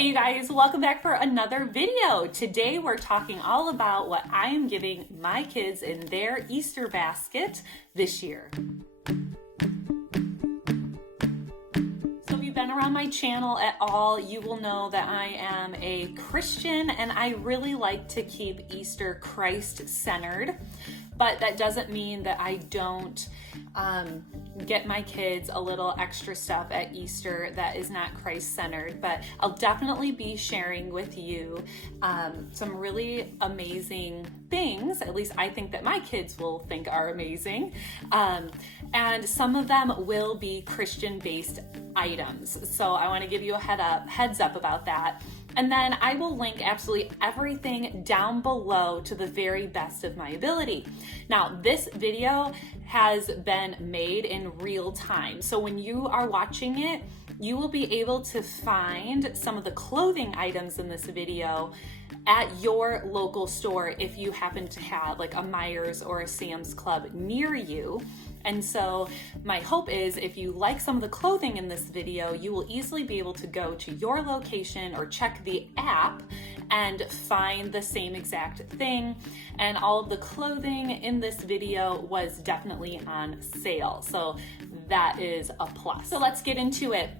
Hey you guys, welcome back for another video. Today we're talking all about what I am giving my kids in their Easter basket this year. So if you've been around my channel at all, you will know that I am a Christian and I really like to keep Easter Christ-centered. But that doesn't mean that I don't get my kids a little extra stuff at Easter that is not Christ-centered. But I'll definitely be sharing with you some really amazing things, at least I think that my kids will think are amazing. And some of them will be Christian-based items. So I want to give you a heads up about that. And then I will link absolutely everything down below to the very best of my ability. Now, this video has been made in real time. So when you are watching it, you will be able to find some of the clothing items in this video at your local store if you happen to have like a Meijer's or a Sam's Club near you. And so my hope is if you like some of the clothing in this video, you will easily be able to go to your location or check the app and find the same exact thing. And all of the clothing in this video was definitely on sale. So that is a plus. So let's get into it.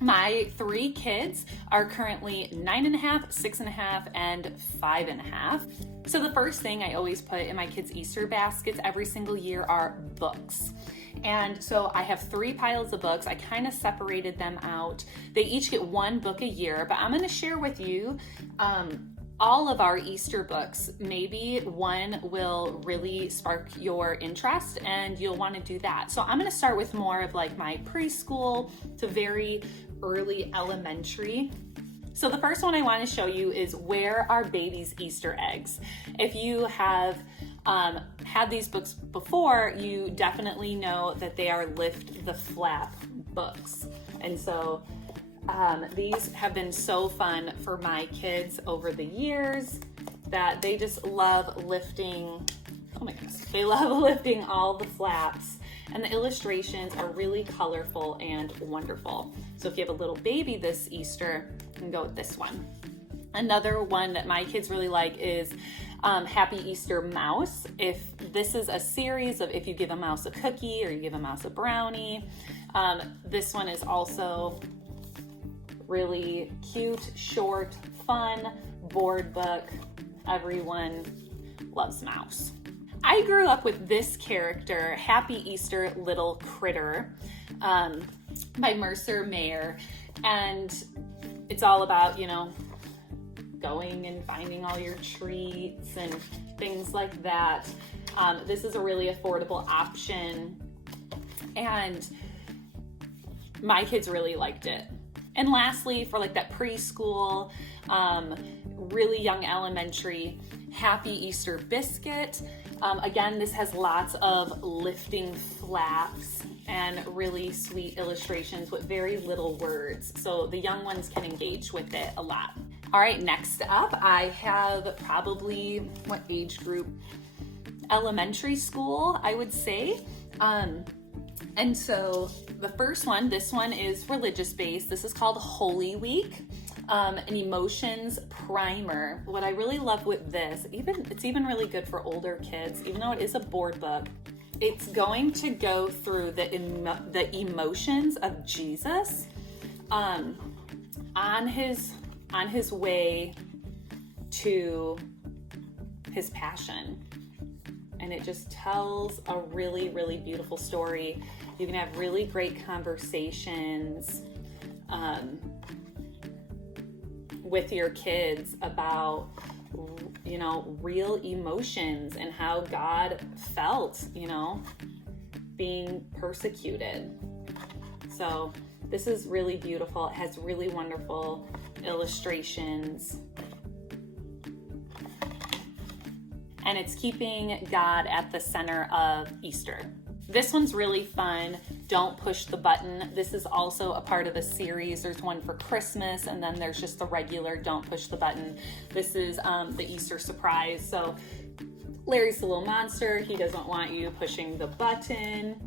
My three kids are currently 9.5, 6.5, and 5.5. So the first thing I always put in my kids' Easter baskets every single year are books. And so I have 3 piles of books. I kind of separated them out. They each get 1 book a year, but I'm going to share with you all of our Easter books. Maybe one will really spark your interest and you'll want to do that. So I'm going to start with more of like my preschool to very early elementary. So the first one I want to show you is Where Are Baby's Easter Eggs? If you have had these books before, you definitely know that they are Lift the Flap books. And so these have been so fun for my kids over the years that they just love lifting, oh my goodness, they love lifting all the flaps, and the illustrations are really colorful and wonderful. So if you have a little baby this Easter, you can go with this one. Another one that my kids really like is Happy Easter Mouse. If this is a series of if you give a mouse a cookie or you give a mouse a brownie, this one is also really cute, short, fun board book. Everyone loves Mouse. I grew up with this character, Happy Easter Little Critter, by Meijer, and it's all about, you know, going and finding all your treats and things like that. This is a really affordable option, and my kids really liked it. And lastly, for like that preschool, really young elementary, Happy Easter Biscuit. Again, this has lots of lifting flaps and really sweet illustrations with very little words. So the young ones can engage with it a lot. All right, next up, I have probably, what age group? Elementary school, I would say. And so the first one, this one is religious based. This is called Holy Week, an emotions primer. What I really love with this, it's even really good for older kids, even though it is a board book. It's going to go through the emotions of Jesus on his way to his passion. And it just tells a really, really beautiful story. You can have really great conversations with your kids about, you know, real emotions and how God felt, you know, being persecuted. So this is really beautiful. It has really wonderful illustrations. And it's keeping God at the center of Easter. This one's really fun. Don't push the button. This is also a part of a series. There's one for Christmas, and then there's just the regular Don't Push the Button. This is the Easter surprise. So Larry's the little monster. He doesn't want you pushing the button.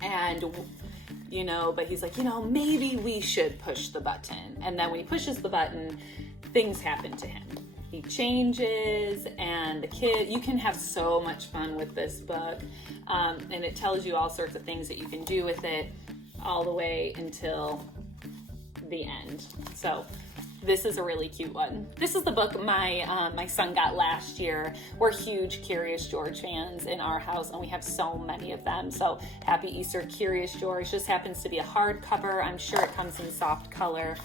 And but he's like, maybe we should push the button. And then when he pushes the button, things happen to him. He changes, and the kid, you can have so much fun with this book. And it tells you all sorts of things that you can do with it all the way until the end. So this is a really cute one. This is the book my son got last year. We're huge Curious George fans in our house, and we have so many of them. So happy Easter, Curious George. Just happens to be a hardcover. I'm sure it comes in soft color.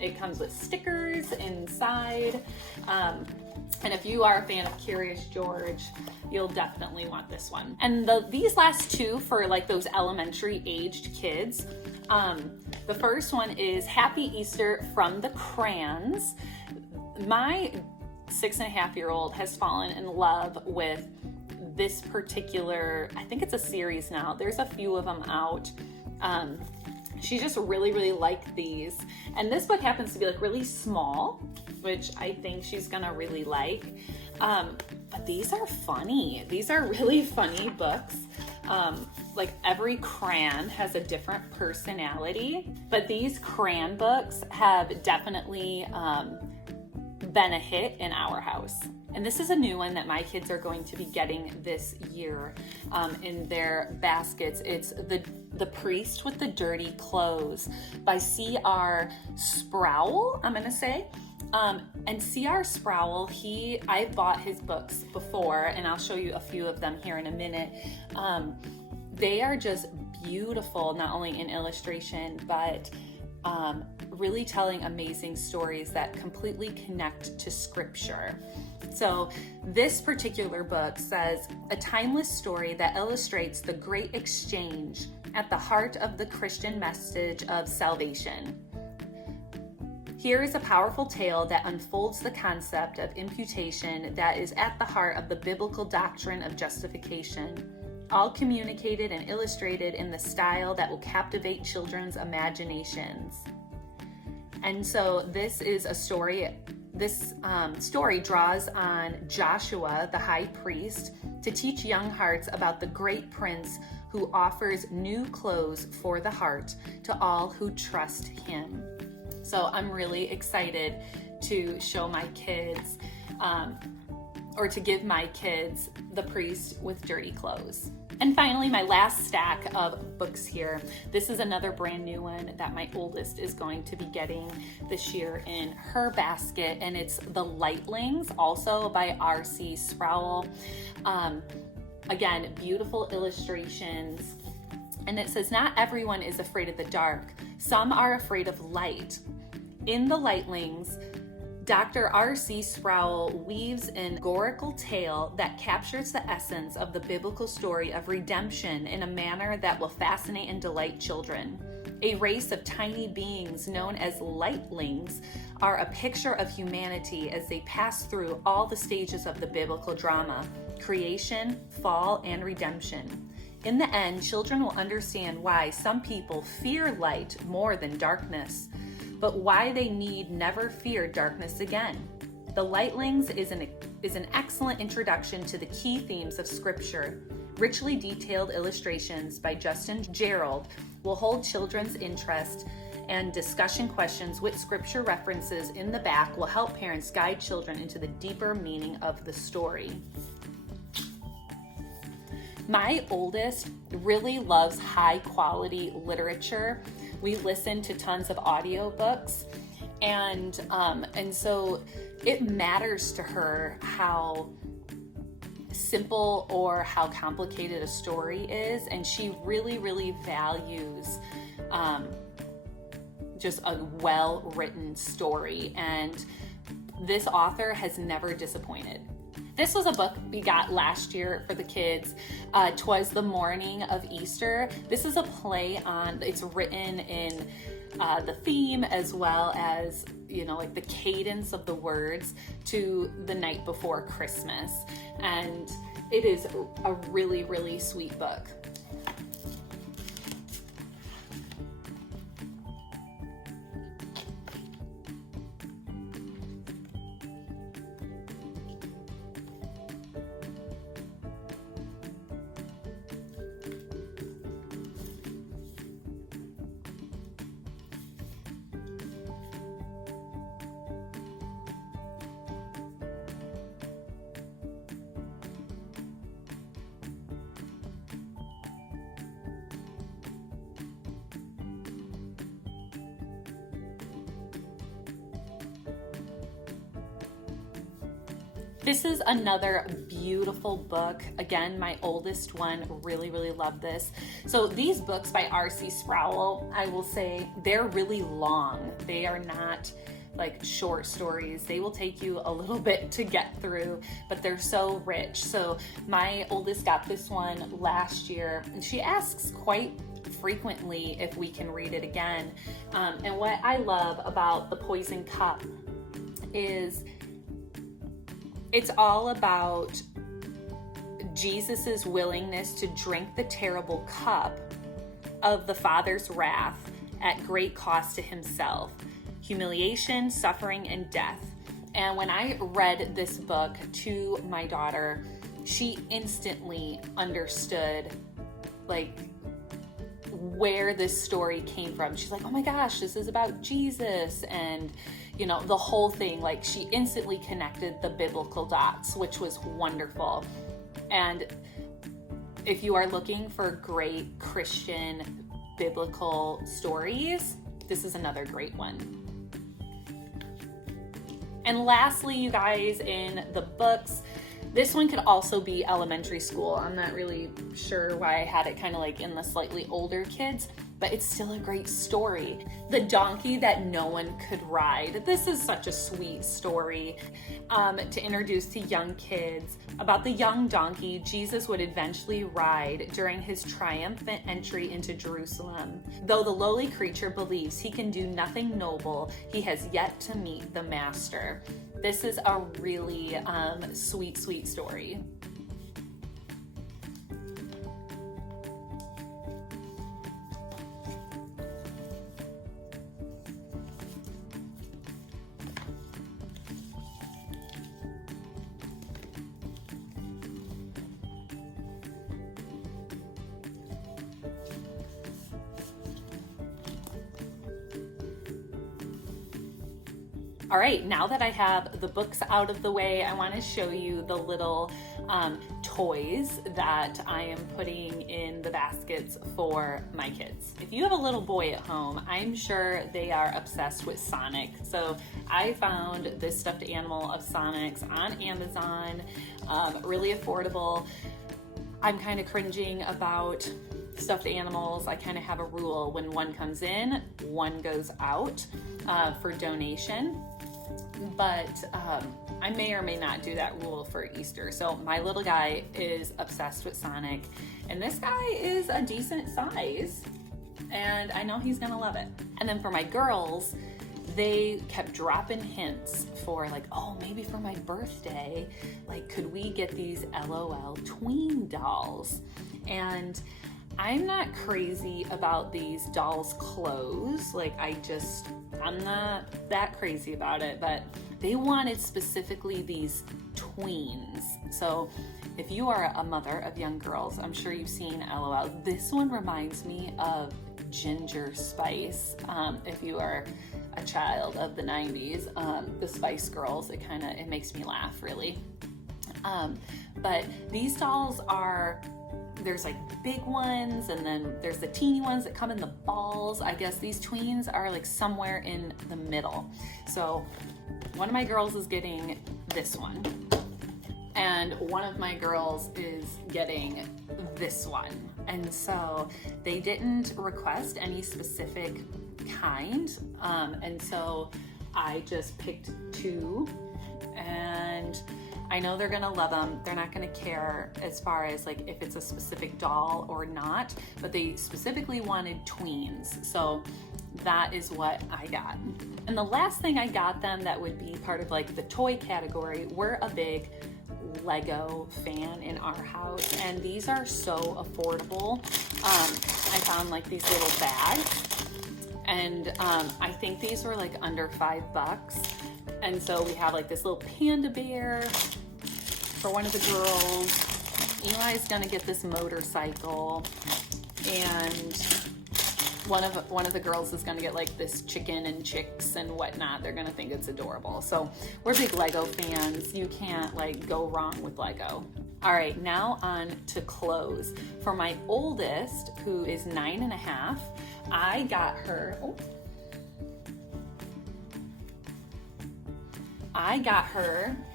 It comes with stickers inside. And if you are a fan of Curious George, you'll definitely want this one. And these last two for like those elementary aged kids. The first one is Happy Easter from the Crayons. My 6.5-year-old has fallen in love with this particular, I think it's a series now. There's a few of them out. She just really, really liked these. And this book happens to be like really small, which I think she's gonna really like. But these are funny. These are really funny books. Like every crayon has a different personality, but these crayon books have definitely been a hit in our house. And this is a new one that my kids are going to be getting this year in their baskets. It's the Priest with the Dirty Clothes by C.R. Sproul, I'm gonna say. And C.R. Sproul, I've bought his books before, and I'll show you a few of them here in a minute. They are just beautiful, not only in illustration, but really telling amazing stories that completely connect to scripture. So this particular book says, a timeless story that illustrates the great exchange at the heart of the Christian message of salvation. Here is a powerful tale that unfolds the concept of imputation that is at the heart of the biblical doctrine of justification, all communicated and illustrated in the style that will captivate children's imaginations. And so this is a story. This story draws on Joshua, the high priest, to teach young hearts about the great prince who offers new clothes for the heart to all who trust him. So I'm really excited to show my kids, or to give my kids The Priest with Dirty Clothes. And finally, my last stack of books here. This is another brand new one that my oldest is going to be getting this year in her basket, and it's The Lightlings, also by R.C. Sproul. Again, beautiful illustrations. And it says, not everyone is afraid of the dark. Some are afraid of light. In The Lightlings, Dr. R.C. Sproul weaves an allegorical tale that captures the essence of the biblical story of redemption in a manner that will fascinate and delight children. A race of tiny beings known as lightlings are a picture of humanity as they pass through all the stages of the biblical drama: creation, fall, and redemption. In the end, children will understand why some people fear light more than darkness, but why they need never fear darkness again. The Lightlings is an excellent introduction to the key themes of Scripture. Richly detailed illustrations by Justin Gerald will hold children's interest, and discussion questions with Scripture references in the back will help parents guide children into the deeper meaning of the story. My oldest really loves high quality literature. We listen to tons of audiobooks, and so it matters to her how simple or how complicated a story is, and she really, really values just a well-written story, and this author has never disappointed. This was a book we got last year for the kids. 'Twas the Morning of Easter. This is a play on, it's written in the theme as well as, like the cadence of the words to the night before Christmas. And it is a really, really sweet book. This is another beautiful book. Again, my oldest one really loved this. So these books by R.C. Sproul, I will say they're really long. They are not like short stories. They will take you a little bit to get through, but they're so rich. So my oldest got this one last year, and she asks quite frequently if we can read it again. And what I love about The Poison Cup is it's all about Jesus's willingness to drink the terrible cup of the Father's wrath at great cost to himself. Humiliation, suffering, and death. And when I read this book to my daughter, she instantly understood like where this story came from. She's like, oh my gosh, this is about Jesus, and you know, the whole thing. Like, she instantly connected the biblical dots, which was wonderful. And if you are looking for great Christian biblical stories, this is another great one. And lastly, you guys, in the books, this one could also be elementary school. I'm not really sure why I had it kind of like in the slightly older kids, but it's still a great story. The Donkey That No One Could Ride. This is such a sweet story to introduce to young kids about the young donkey Jesus would eventually ride during his triumphant entry into Jerusalem. Though the lowly creature believes he can do nothing noble, he has yet to meet the master. This is a really sweet story. All right, now that I have the books out of the way, I want to show you the little toys that I am putting in the baskets for my kids. If you have a little boy at home, I'm sure they are obsessed with Sonic. So I found this stuffed animal of Sonic's on Amazon, really affordable. I'm kind of cringing about stuffed animals. I kind of have a rule: when one comes in, one goes out for donation. But I may or may not do that rule for Easter. So my little guy is obsessed with Sonic, and this guy is a decent size, and I know he's gonna love it. And then for my girls, they kept dropping hints for like, oh, maybe for my birthday, like, could we get these LOL tween dolls? And I'm not crazy about these dolls' clothes. Like, I'm not that crazy about it, but they wanted specifically these tweens. So if you are a mother of young girls, I'm sure you've seen LOL. This one reminds me of Ginger Spice. If you are a child of the 90s, the Spice Girls, it makes me laugh, really. But these dolls there's like big ones, and then there's the teeny ones that come in the balls. I guess these tweens are like somewhere in the middle. So one of my girls is getting this one, and one of my girls is getting this one. And so they didn't request any specific kind, and so I just picked two, and I know they're gonna love them. They're not gonna care as far as like if it's a specific doll or not, but they specifically wanted tweens. So that is what I got. And the last thing I got them that would be part of like the toy category, we're a big Lego fan in our house, and these are so affordable. I found like these little bags, and I think these were like under $5. And so we have like this little panda bear for one of the girls. Eli's gonna get this motorcycle, and one of the girls is gonna get like this chicken and chicks and whatnot. They're gonna think it's adorable. So we're big Lego fans. You can't like go wrong with Lego. All right, now on to clothes. For my oldest, who is 9.5, I got her,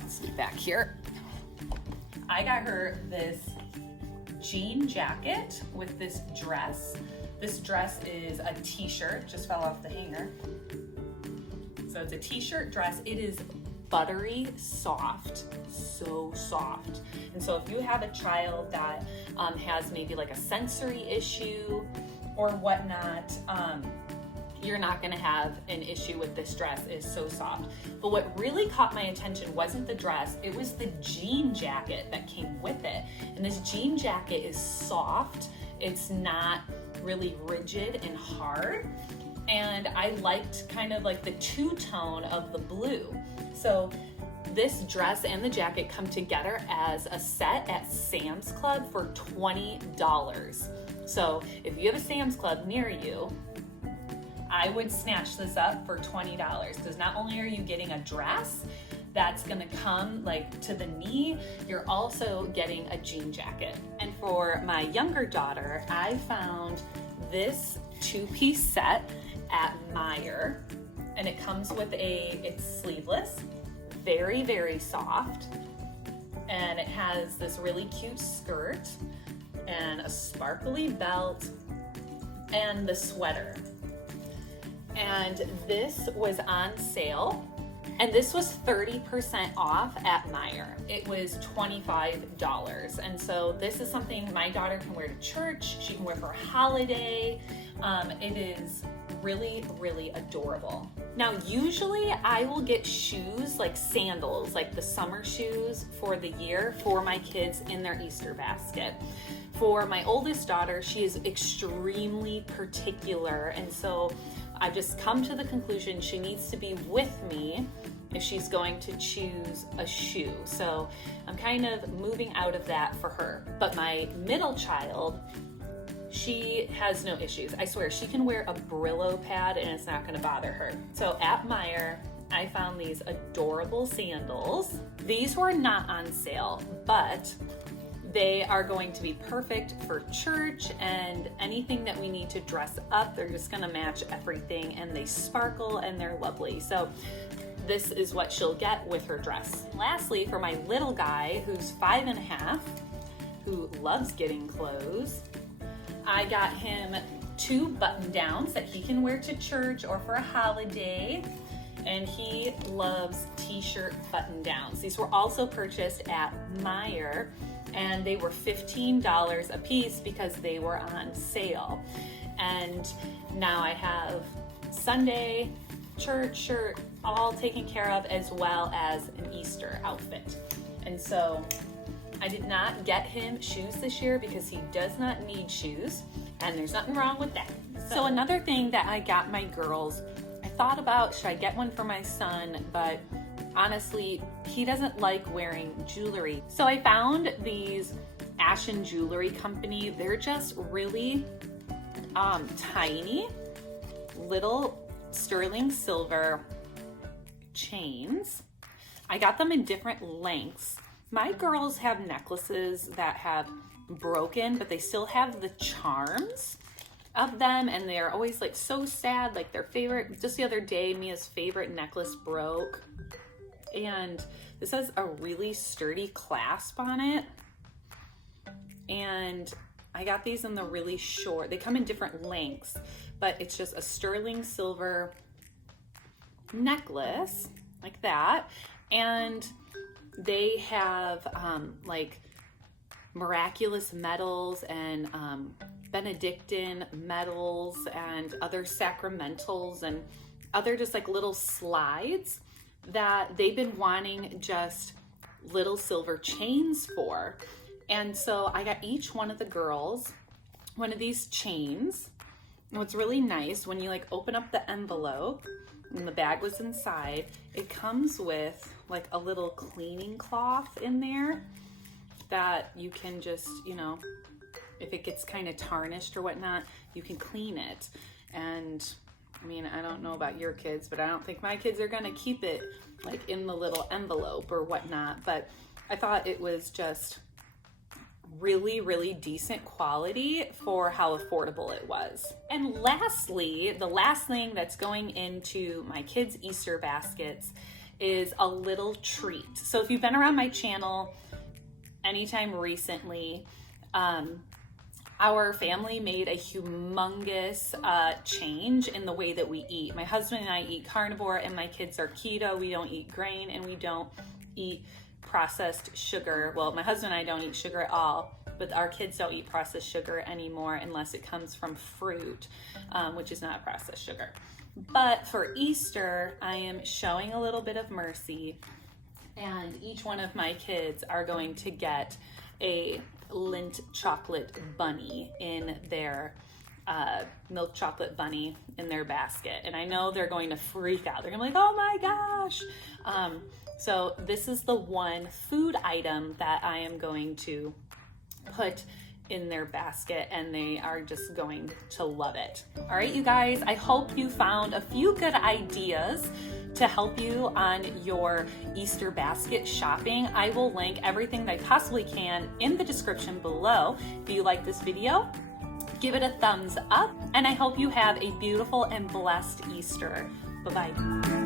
let's see back here. I got her this jean jacket with this dress. This dress is a t-shirt, just fell off the hanger. So it's a t-shirt dress. It is buttery soft, so soft. And so if you have a child that has maybe like a sensory issue or whatnot, you're not gonna have an issue with this dress. It is so soft. But what really caught my attention wasn't the dress, it was the jean jacket that came with it. And this jean jacket is soft, it's not really rigid and hard. And I liked kind of like the two-tone of the blue. So this dress and the jacket come together as a set at Sam's Club for $20. So if you have a Sam's Club near you, I would snatch this up for $20 because not only are you getting a dress that's gonna come like to the knee, you're also getting a jean jacket. And for my younger daughter, I found this two-piece set at Meijer, and it comes with it's sleeveless, very, very soft, and it has this really cute skirt and a sparkly belt and the sweater. And this was on sale, and this was 30% off at Meijer. It was $25. And so this is something my daughter can wear to church, she can wear for a holiday. It is really, really adorable. Now, usually I will get shoes like sandals, like the summer shoes for the year for my kids in their Easter basket. For my oldest daughter, she is extremely particular, and so I've just come to the conclusion she needs to be with me if she's going to choose a shoe. So I'm kind of moving out of that for her. But my middle child, she has no issues. I swear, she can wear a Brillo pad and it's not gonna bother her. So at Meijer, I found these adorable sandals. These were not on sale, but they are going to be perfect for church and anything that we need to dress up. They're just gonna match everything, and they sparkle and they're lovely. So this is what she'll get with her dress. Lastly, for my little guy who's 5.5, who loves getting clothes, I got him 2 button downs that he can wear to church or for a holiday. And he loves t-shirt button downs. These were also purchased at Meijer, and they were $15 a piece because they were on sale. And now I have Sunday, church shirt, all taken care of, as well as an Easter outfit. And so I did not get him shoes this year because he does not need shoes, and there's nothing wrong with that. So another thing that I got my girls, I thought about, should I get one for my son, but honestly, he doesn't like wearing jewelry. So I found these Ashen Jewelry Company. They're just really tiny little sterling silver chains. I got them in different lengths. My girls have necklaces that have broken, but they still have the charms of them, and they're always like so sad, like their favorite. Just the other day, Mia's favorite necklace broke, and this has a really sturdy clasp on it. And I got these in the really short, they come in different lengths, but it's just a sterling silver necklace like that. And they have like miraculous metals and Benedictine metals and other sacramentals and other just like little slides that they've been wanting just little silver chains for. And so I got each one of the girls one of these chains. And what's really nice, when you like open up the envelope and the bag was inside, it comes with like a little cleaning cloth in there that you can just, you know, if it gets kind of tarnished or whatnot, you can clean it. And I mean, I don't know about your kids, but I don't think my kids are gonna keep it like in the little envelope or whatnot. But I thought it was just really, really decent quality for how affordable it was. And lastly, the last thing that's going into my kids' Easter baskets is a little treat. So if you've been around my channel, anytime recently. Our family made a humongous change in the way that we eat. My husband and I eat carnivore, and my kids are keto. We don't eat grain, and we don't eat processed sugar. Well, my husband and I don't eat sugar at all, but our kids don't eat processed sugar anymore unless it comes from fruit, which is not processed sugar. But for Easter, I am showing a little bit of mercy, and each one of my kids are going to get a Lindt chocolate bunny in their milk chocolate bunny in their basket. And I know they're going to freak out. They're gonna be like, oh my gosh. So this is the one food item that I am going to put in their basket, and they are just going to love it. All right, you guys, I hope you found a few good ideas to help you on your Easter basket shopping. I will link everything that I possibly can in the description below. If you like this video, give it a thumbs up, and I hope you have a beautiful and blessed Easter. Bye-bye.